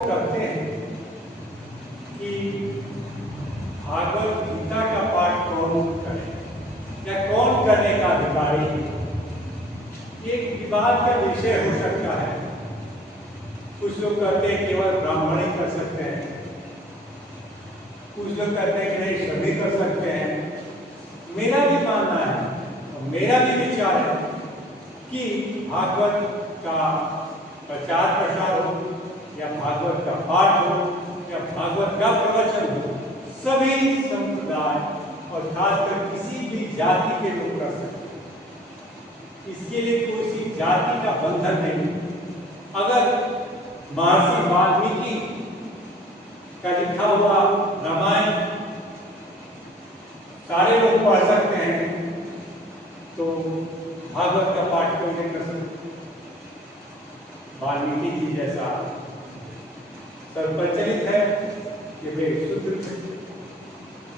करते हैं कि भागवत गीता का पाठ कौन करे या कौन करने का अधिकारी है। एक विवाद का विषय हो सकता है। कुछ लोग कहते हैं केवल ब्राह्मण ही कर सकते हैं, कुछ लोग कहते हैं कि नहीं सभी कर सकते हैं। मेरा भी मानना है और मेरा भी विचार है कि भागवत का प्रचार प्रसार हो या भागवत का पाठ हो या भागवत का प्रवचन हो, सभी संप्रदाय और खासकर किसी भी जाति के लोग कर सकते हैं। इसके लिए किसी जाति का बंधन नहीं। अगर महर्षि वाल्मीकि का लिखा हुआ रामायण सारे लोग पढ़ सकते हैं, तो भागवत का पाठ क्यों नहीं कर सकते? वाल्मीकि जी जैसा सर्वप्रचलित है कि वे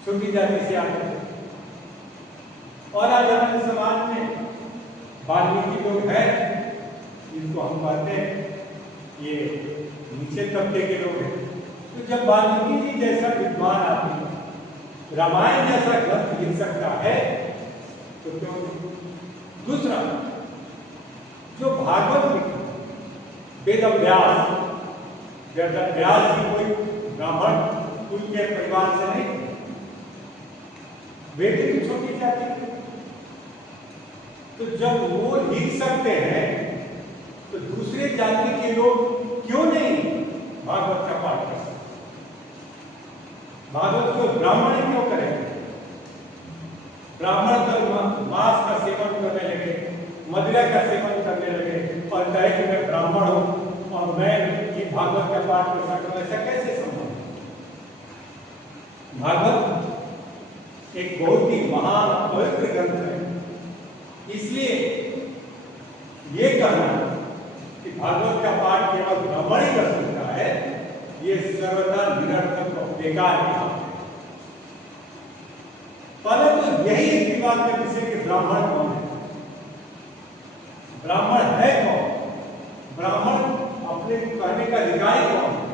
शुद्ध जाति से आते हैं और आज हमारे समाज में वाल्मीकि लोग हैं जिनको हम कहते हैं ये नीचे तबके के लोग हैं। तो जब वाल्मीकि जी जैसा विद्वान आदमी रामायण जैसा ग्रंथ लिख सकता है तो क्यों? दूसरा, जो भागवत लिखा वेदव्यास जी कोई ब्राह्मण कुल के परिवार से नहीं, वे भी छोटी जाति के। तो जब वो लिख सकते हैं तो दूसरे जाति के लोग क्यों नहीं भागवत का पाठ कर सकते? भागवत को ब्राह्मण ही क्यों करेंगे? ब्राह्मण तो मांस का सेवन करने लगे, मदिरा का सेवन करने लगे और कहे कि मैं ब्राह्मण हूं और मैं ये भागवत का पाठ कर सकता हूं, ऐसा कैसे संभव? भागवत एक बहुत ही महान पवित्र ग्रंथ है। इसलिए ये कहना कि भागवत का पाठ केवल ब्राह्मण ही कर सकता है, ये सर्वथा निरर्थक और बेकार है। परंतु यही एक विवाद का विषय कि ब्राह्मण कौन है, ब्राह्मण है कौन, ब्राह्मण अपने कहने का अधिकारी कौन है?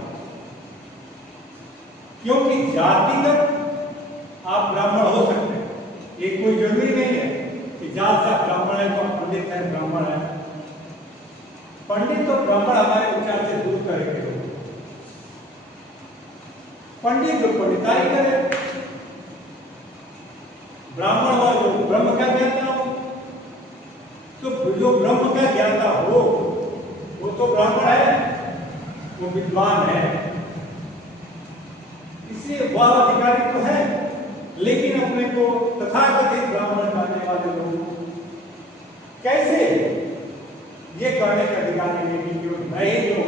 क्योंकि जातिगत आप ब्राह्मण हो सकते हैं, ये कोई जरूरी नहीं है कि जात से ब्राह्मण है तो पंडित है, ब्राह्मण है। पंडित तो ब्राह्मण हमारे विचार से दूर करेंगे। पंडित जो पंडिताई करे, ब्राह्मण और जो ब्रह्म का ज्ञाता हो, तो जो ब्रह्म का ज्ञाता हो वो तो ब्राह्मण है, वो विद्वान है, इसलिए वह अधिकारी तो है। लेकिन अपने को तथाकथित ब्राह्मण मानने वाले लोग कैसे ये कहने का अधिकारी नहीं कि मैं ही जो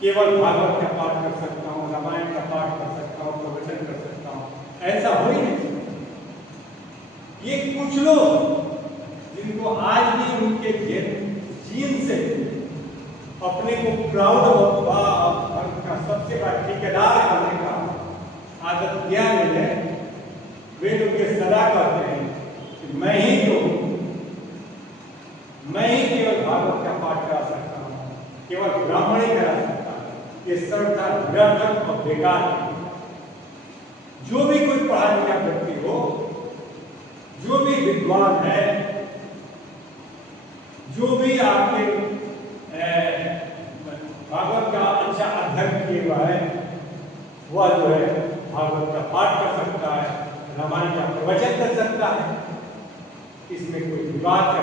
केवल भागवत का पाठ कर सकता हूँ, रामायण का पाठ कर सकता हूँ, प्रवचन कर सकता हूँ, ऐसा हो ही नहीं। ये कुछ लोग जिनको आज भी उनके जीन से अपने को प्राउड का सबसे बड़ा ठेकेदार करने का आदत क्या है, वे लोग ये सदा कहते हैं कि मैं ही केवल भागवत का पाठ करा सकता हूँ, केवल ब्राह्मण ही करा सकता है। ये सर्वथा निरर्थक और बेकार है। जो भी कोई पढ़ा लिखा व्यक्ति हो, जो भी विद्वान है, जो भी आपके भागवत का अच्छा अध्ययन किए हुआ है, वह जो है भागवत का पाठ कर सकता है, रामायण का प्रवचन कर सकता है। इसमें कोई विवाद